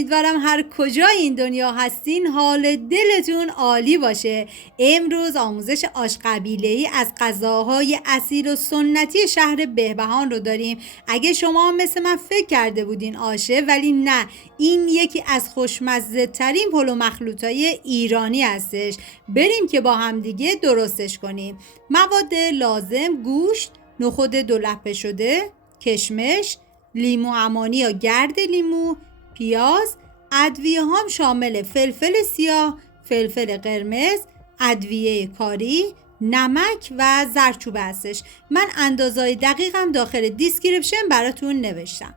امیدوارم هر کجای این دنیا هستین حال دلتون عالی باشه. امروز آموزش آش قبیله‌ای از غذاهای اصیل و سنتی شهر بهبهان رو داریم. اگه شما مثل من فکر کرده بودین آشه، ولی نه، این یکی از خوشمزه ترین پلو مخلوطای ایرانی هستش. بریم که با هم دیگه درستش کنیم. مواد لازم: گوشت، نخود دولپه شده، کشمش، لیمو عمانی یا گرد لیمو، پیاز. ادویه هم شامل فلفل سیاه، فلفل قرمز، ادویه کاری، نمک و زردچوبه هستش. من اندازه‌های دقیقم داخل دیسکریپشن براتون نوشتم.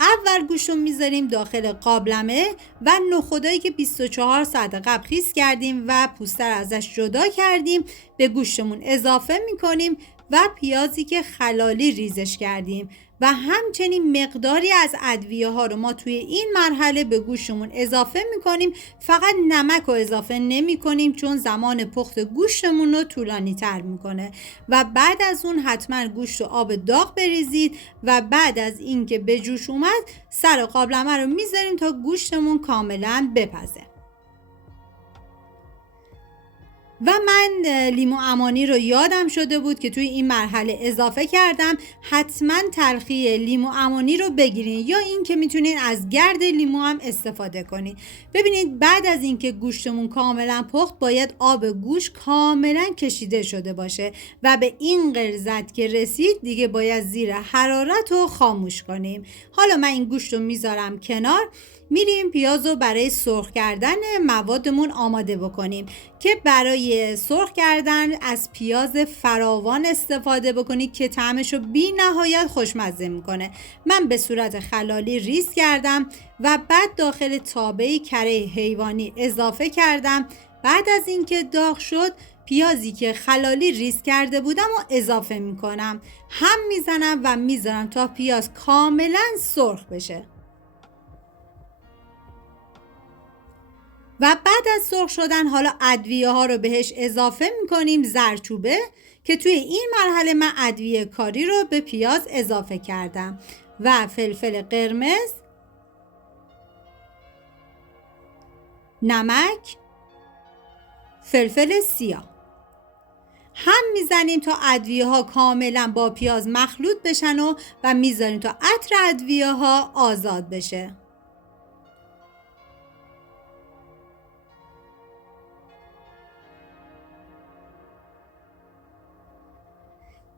اول گوشت رو میذاریم داخل قابلمه و نخودایی که 24 ساعت قبل خیس کردیم و پوسته رو ازش جدا کردیم به گوشتمون اضافه میکنیم و پیازی که خلالی ریزش کردیم و همچنین مقداری از ادویه ها رو ما توی این مرحله به گوشتمون اضافه میکنیم. فقط نمک رو اضافه نمی کنیم چون زمان پخت گوشتمون رو طولانی تر میکنه. و بعد از اون حتما گوشت رو آب داغ بریزید و بعد از اینکه به جوش اومد سر قابلمه رو میذاریم تا گوشتمون کاملا بپزه. و من لیمو عمانی رو یادم شده بود که توی این مرحله اضافه کردم. حتما تلخی لیمو عمانی رو بگیرین یا این که میتونین از گرد لیمو هم استفاده کنین. ببینید بعد از اینکه گوشتمون کاملا پخت باید آب گوشت کاملا کشیده شده باشه و به این غلظت که رسید دیگه باید زیر حرارت رو خاموش کنیم. حالا من این گوشت رو میذارم کنار. میریم پیاز رو برای سرخ کردن موادمون آماده بکنیم که برای سرخ کردن از پیاز فراوان استفاده بکنید که طعمش رو بی نهایت خوشمزه میکنه. من به صورت خلالی ریز کردم و بعد داخل تابه کره حیوانی اضافه کردم. بعد از اینکه داغ شد پیازی که خلالی ریز کرده بودم و اضافه میکنم. هم میزنم و میذارم تا پیاز کاملا سرخ بشه. و بعد از سرخ شدن حالا ادویه ها رو بهش اضافه میکنیم. زردچوبه که توی این مرحله من ادویه کاری رو به پیاز اضافه کردم و فلفل قرمز، نمک، فلفل سیاه. هم میزنیم تا ادویه ها کاملا با پیاز مخلوط بشن و میذاریم تا عطر ادویه ها آزاد بشه.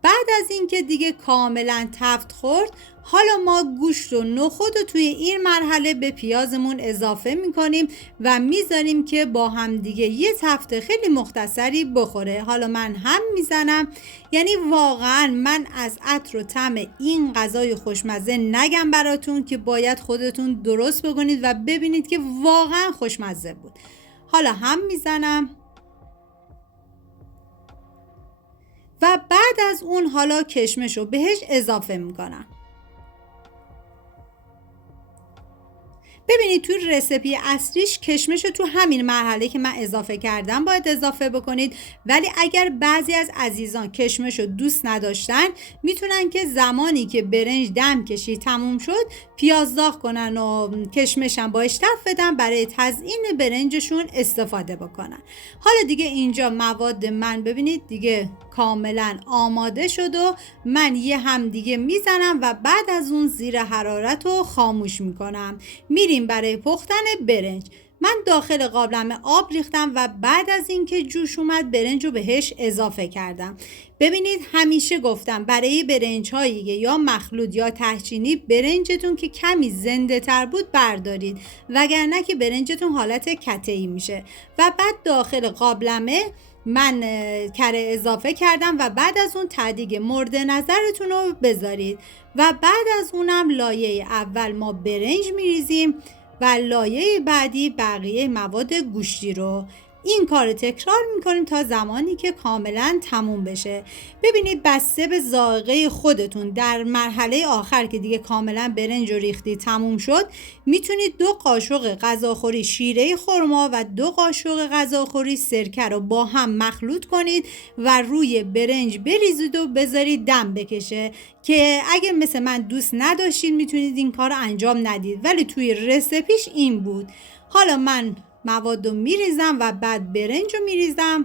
بعد از اینکه دیگه کاملا تفت خورد حالا ما گوشت و نخود رو توی این مرحله به پیازمون اضافه میکنیم و میذاریم که با هم دیگه یه تفت خیلی مختصری بخوره. حالا من هم میزنم، یعنی واقعا من از عطر و طعم این غذای خوشمزه نگم براتون که باید خودتون درست بکنید و ببینید که واقعا خوشمزه بود. حالا هم میزنم و بعد از اون حالا کشمش رو بهش اضافه میکنم. ببینید توی رسیپی اصلیش کشمش رو تو همین مرحله که من اضافه کردم باید اضافه بکنید، ولی اگر بعضی از عزیزان کشمش رو دوست نداشتن میتونن که زمانی که برنج دم کشید تموم شد پیاز داغ کنن و کشمش هم باش تفت بدن برای تزیین برنجشون استفاده بکنن. حالا دیگه اینجا مواد من ببینید دیگه کاملا آماده شد و من یه هم دیگه میزنم و بعد از اون زیر حرارت رو خاموش میکنم. میریم برای پختن برنج. من داخل قابلمه آب ریختم و بعد از اینکه جوش اومد برنج رو بهش اضافه کردم. ببینید همیشه گفتم برای برنج هایی یا مخلوط یا تهچینی برنجتون که کمی زنده تر بود بردارید وگرنه که برنجتون حالت کته‌ای میشه. و بعد داخل قابلمه من کره اضافه کردم و بعد از اون تدیگ مورد نظرتون رو بذارید و بعد از اونم لایه اول ما برنج میریزیم و لایه بعدی بقیه مواد گوشتی رو. این کار تکرار میکنیم تا زمانی که کاملا تموم بشه. ببینید بسته به ذائقه خودتون در مرحله آخر که دیگه کاملا برنج و ریختی تموم شد، میتونید 2 قاشق غذاخوری شیره خرما و 2 قاشق غذاخوری سرکه رو با هم مخلوط کنید و روی برنج بریزید و بذارید دم بکشه، که اگر مثل من دوست نداشتید میتونید این کار رو انجام ندید، ولی توی رسیپیش این بود. حالا من مواد رو میریزم و بعد برنج رو میریزم.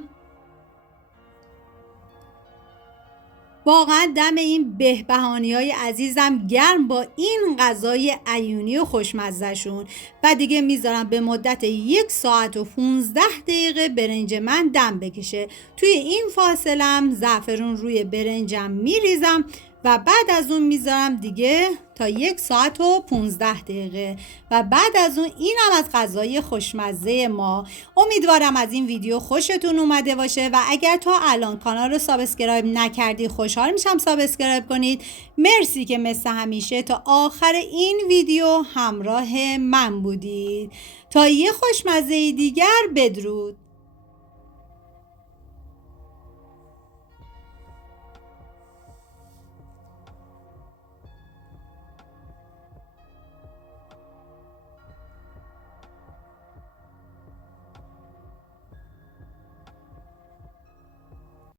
واقعا دم این بهبهانی‌های عزیزم گرم با این غذای عیونی و خوشمزه‌شون. و دیگه میذارم به مدت 1 ساعت و 15 دقیقه برنج من دم بکشه. توی این فاصلم زعفرون روی برنجم میریزم و بعد از اون میذارم دیگه تا 1 ساعت و 15 دقیقه و بعد از اون اینم از غذای خوشمزه ما. امیدوارم از این ویدیو خوشتون اومده باشه و اگر تا الان کانال رو سابسکرایب نکردی خوشحال میشم سابسکرایب کنید. مرسی که مثل همیشه تا آخر این ویدیو همراه من بودید. تا یه خوشمزه دیگر، بدرود.